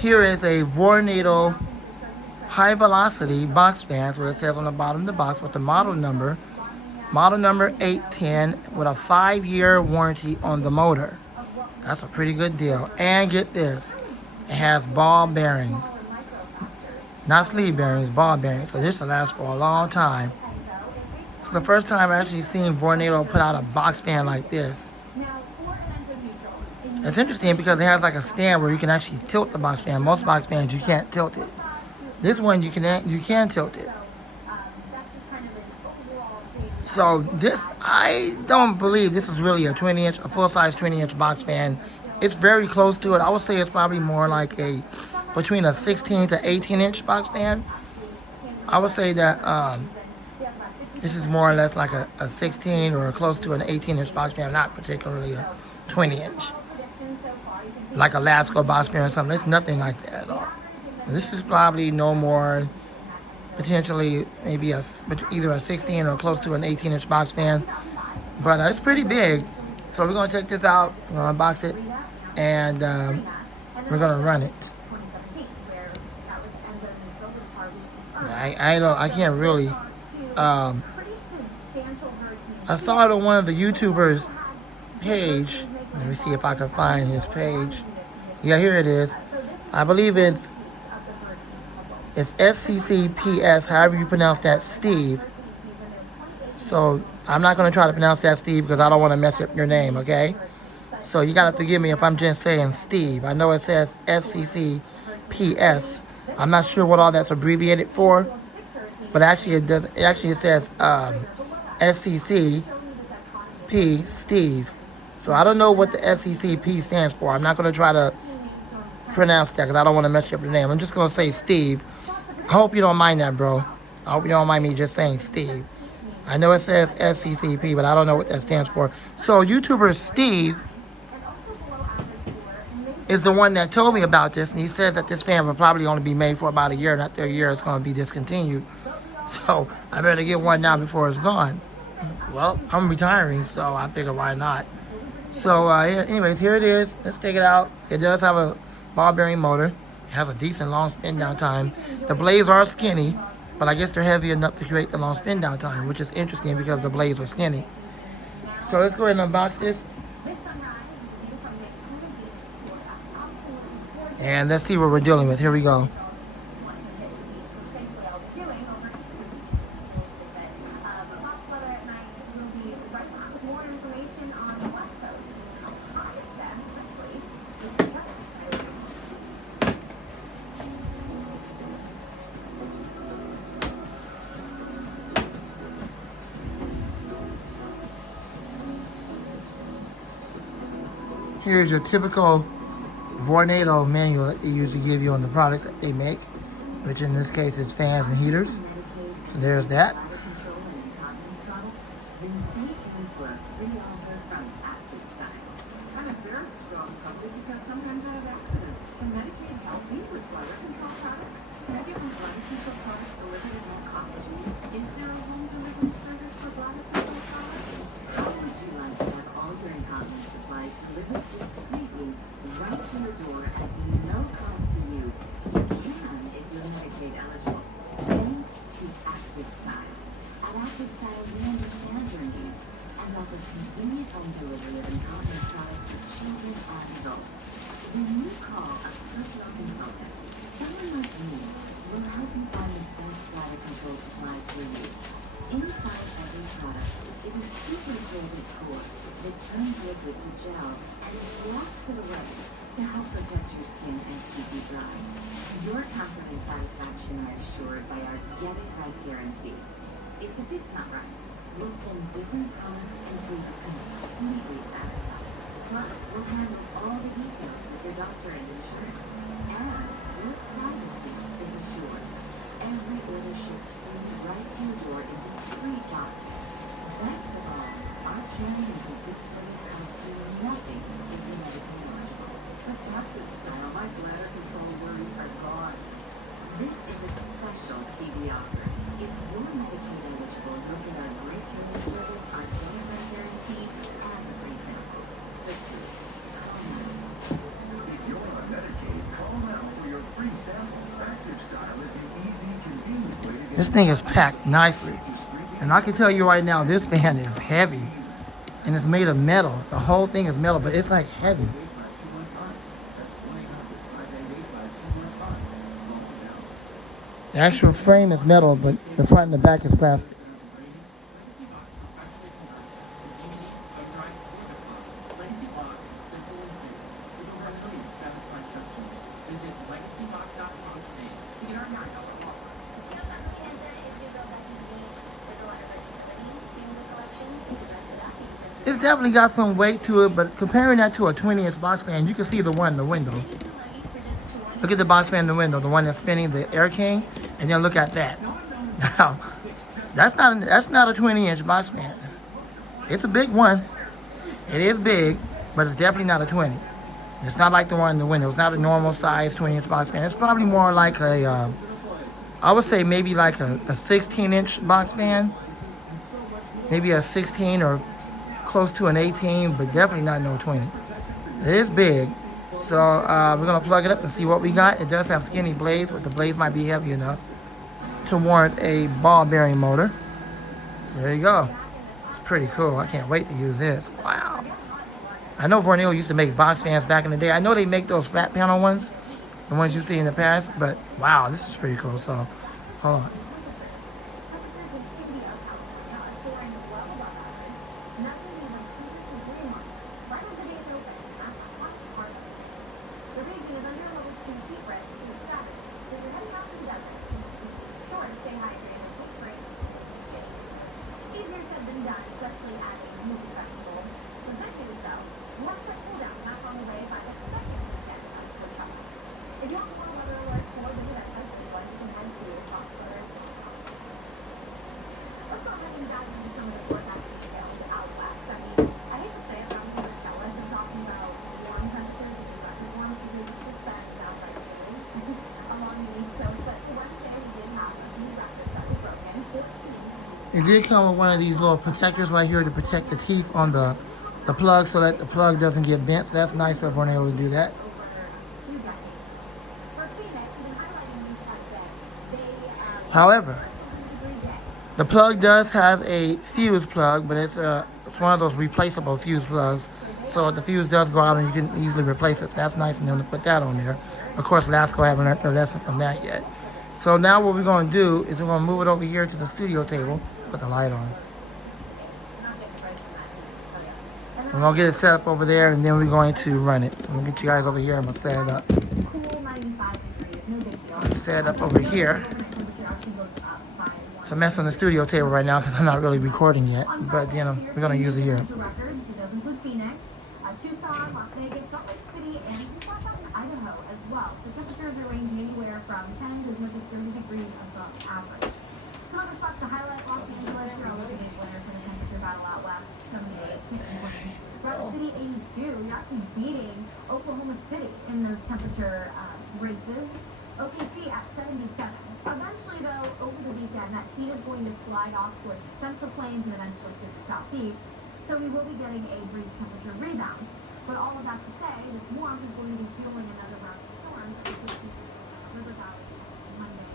Here is a Vornado high velocity box fan, where it says on the bottom of the box with the model number 810, with a 5-year warranty on the motor. That's a pretty good deal. And get this, it has ball bearings, not sleeve bearings, ball bearings. So this will last for a long time. It's the first time I've actually seen Vornado put out a box fan like this. It's interesting because it has like a stand where you can actually tilt the box fan. Most box fans you can't tilt it. This one you can tilt it. So this, I don't believe this is really a full-size 20-inch box fan. It's very close to it. I would say it's probably more like between a 16 to 18-inch box fan. I would say that this is more or less like a 16 or close to an 18-inch box fan, not particularly a 20-inch. Like a Lasco box fan or something. It's nothing like that at all. This is probably no more, potentially maybe either a 16 or close to an 18-inch box fan. But it's pretty big. So we're going to check this out. We're going to unbox it. And we're going to run it. I can't really. I saw it on one of the YouTubers' page. Let me see if I can find his page. Yeah, here it is. I believe it's SCCPS, however you pronounce that, Steve. So I'm not going to try to pronounce that, Steve, because I don't want to mess up your name, okay? So you got to forgive me if I'm just saying Steve. I know it says SCCPS. I'm not sure what all that's abbreviated for, but actually it does. It says SCCP Steve. So I don't know what the SCCP stands for. I'm not going to try to pronounce that because I don't want to mess up your name. I'm just going to say Steve. I hope you don't mind that, bro. I hope you don't mind me just saying Steve. I know it says SCCP, but I don't know what that stands for. So YouTuber Steve is the one that told me about this, and he says that this fan will probably only be made for about a year, and after a year it's going to be discontinued. So I better get one now before it's gone. Well, I'm retiring, so I figure why not. So yeah, anyways, here it is. Let's take it out. It does have a ball bearing motor. It has a decent long spin down time. The blades are skinny, but I guess they're heavy enough to create the long spin down time, which is interesting because the blades are skinny. So let's go ahead and unbox this. And let's see what we're dealing with. Here we go. Here's your typical Vornado manual that they usually give you on the products that they make, which in this case is fans and heaters. So there's that. That turns liquid to gel and locks it away to help protect your skin and keep you dry. Your comfort and satisfaction are assured by our Get It Right guarantee. If the fit's not right, we'll send different products until you're completely satisfied. Plus, we'll handle all the details with your doctor and insurance. And your privacy is assured. Every order ships free right to your door in discreet boxes. Best of all, our caring and complete service costs you nothing if you medicate eligible. The Active Style, my bladder control worries are gone. This is a special TV offer. If you're Medicaid eligible, you'll get our great payment service, our Get It Right guarantee, and the free sample. So please, call now. If you're on Medicaid, call now for your This thing is packed nicely. And I can tell you right now, this fan is heavy. And it's made of metal. The whole thing is metal, but it's like heavy. The actual frame is metal, but the front and the back is plastic. It's definitely got some weight to it, but comparing that to a 20-inch box fan, you can see the one in the window. Look at the box fan in the window, the one that's spinning, the Air King, and then look at that. Now, that's not a 20-inch box fan. It's a big one. It is big, but it's definitely not a 20. It's not like the one in the window. It's not a normal size 20-inch box fan. It's probably more like a, I would say maybe like a 16-inch box fan. Maybe a 16 or close to an 18, but definitely not no 20. It is big. So we're going to plug it up and see what we got. It does have skinny blades, but the blades might be heavy enough to warrant a ball bearing motor. So there you go. It's pretty cool. I can't wait to use this. Wow. I know Vornado used to make box fans back in the day. I know they make those flat panel ones, the ones you see in the past, but wow, this is pretty cool. So hold on. It did come with one of these little protectors right here to protect the teeth on the plug so that the plug doesn't get bent. So that's nice of Vornado to do that. However, the plug does have a fuse plug, but it's one of those replaceable fuse plugs. So if the fuse does go out, and you can easily replace it. So that's nice of them to put that on there. Of course, Lasco haven't learned their lesson from that yet. So now what we're going to do is we're going to move it over here to the studio table. Put the light on. We're going to get it set up over there, and then we're going to run it. So I'm going to get you guys over here. I'm going to set it up. Set it up over here. It's a mess on the studio table right now because I'm not really recording yet. But, you know, we're going to use it here. Tucson, Las Vegas, Salt Lake City, and some spots out in Idaho as well. So temperatures are ranging anywhere from 10 to as much as 30 degrees above average. Some other spots to highlight: Los Angeles, you're always a big winner for the temperature battle out west, 78, can't complain. Rapid City, 82, you're actually beating Oklahoma City in those temperature races. OKC at 77. Eventually, though, over the weekend, that heat is going to slide off towards the Central Plains and eventually through the Southeast. So we will be getting a brief temperature rebound. But all of that to say, this warmth is going to be fueling another round of storms that we could see River Valley Monday.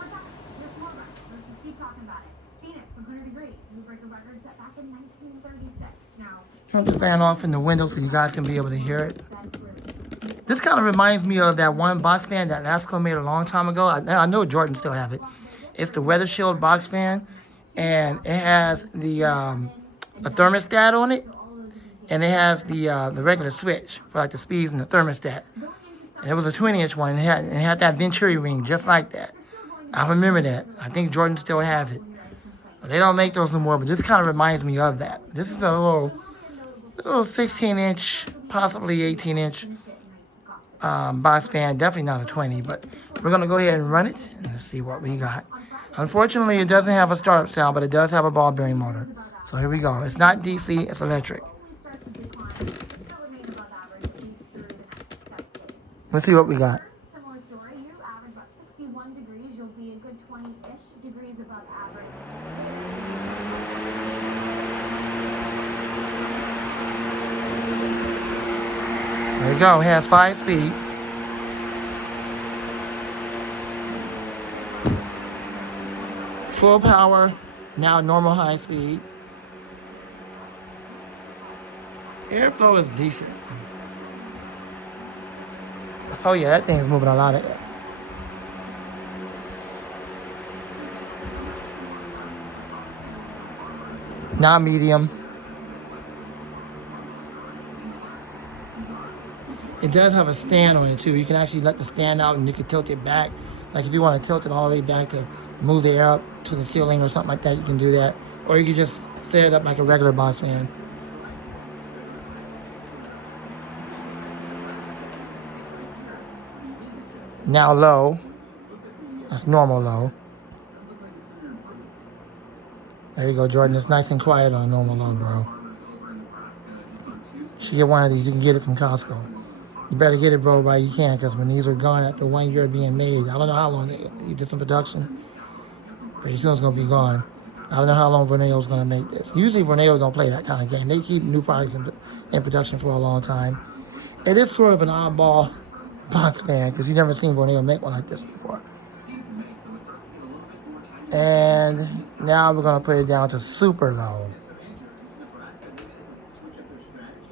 For Saturday, just more rights. Let's just keep talking about it. Phoenix, 100 degrees. We break a record set back in 1936. Now, turn the fan off in the window so you guys can be able to hear it. This kind of reminds me of that one box fan that Lasco made a long time ago. I know Jordan still have it. It's the Weather Shield box fan. And it has the thermostat on it, and it has the regular switch for like the speeds and the thermostat. And it was a 20-inch one. It had that Venturi ring just like that. I remember that. I think Jordan still has it. They don't make those no more, but this kind of reminds me of that. This is a little 16-inch, possibly 18-inch box fan. Definitely not a 20, but we're gonna go ahead and run it and let's see what we got. Unfortunately, it doesn't have a startup sound, but it does have a ball bearing motor. So here we go. It's not DC, it's electric. Let's see what we got. Similar story. You average about 61 degrees. You'll be a good 20-ish degrees above average. There you go. It has 5 speeds. Full power, now normal high speed. Airflow is decent. Oh yeah, that thing is moving a lot of air. Now medium. It does have a stand on it too. You can actually let the stand out and you can tilt it back. Like if you want to tilt it all the way back to move the air up to the ceiling or something like that, you can do that. Or you can just set it up like a regular box fan. Now low. That's normal low. There you go, Jordan. It's nice and quiet on normal low, bro. You should get one of these. You can get it from Costco. You better get it, bro, while you can, because when these are gone after 1 year of being made, I don't know how long you did some production. Pretty soon it's going to be gone. I don't know how long Vornado's going to make this. Usually Vornado don't play that kind of game. They keep new products in production for a long time. It is sort of an oddball box fan, because you've never seen Vornado make one like this before. And now we're going to put it down to super low.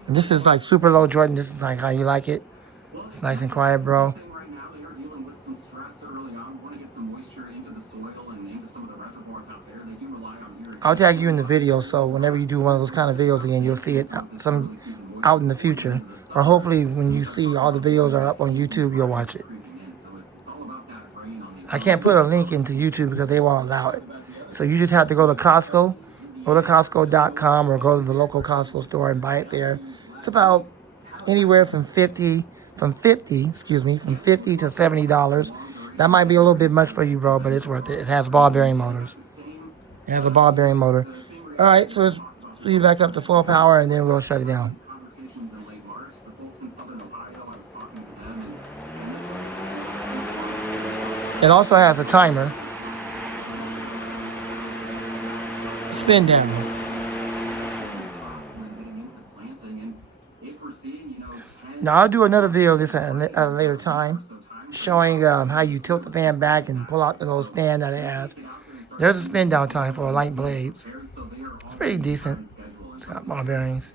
And this is like super low, Jordan. This is like how you like it. It's nice and quiet, bro. I'll tag you in the video, so whenever you do one of those kind of videos again, you'll see it out in the future. Or hopefully when you see all the videos are up on YouTube, you'll watch it. I can't put a link into YouTube because they won't allow it. So you just have to go to Costco, go to Costco.com or go to the local Costco store and buy it there. It's about anywhere from $50 to $70. That might be a little bit much for you, bro, but it's worth it. It has ball bearing motors. It has a ball bearing motor. All right, so let's speed back up to full power and then we'll shut it down. It also has a timer. Spin down. Now I'll do another video of this at a later time, showing how you tilt the fan back and pull out the little stand that it has. There's a spin down time for light blades. It's pretty decent. It's got ball bearings.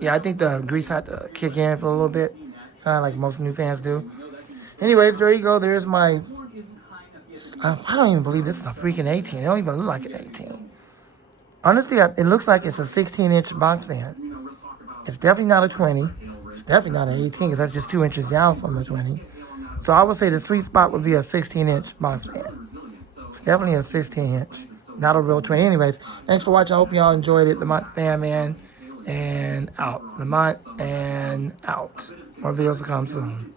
Yeah, I think the grease had to kick in for a little bit, kind of like most new fans do. Anyways, there you go. There's my... I don't even believe this is a freaking 18. It don't even look like an 18. Honestly, it looks like it's a 16-inch box fan. It's definitely not a 20. It's definitely not an 18 because that's just 2 inches down from the 20. So I would say the sweet spot would be a 16-inch box fan. It's definitely a 16-inch, not a real 20. Anyways, thanks for watching. I hope y'all enjoyed it. Lamont Fan Man and out. Lamont and out. More videos will come soon.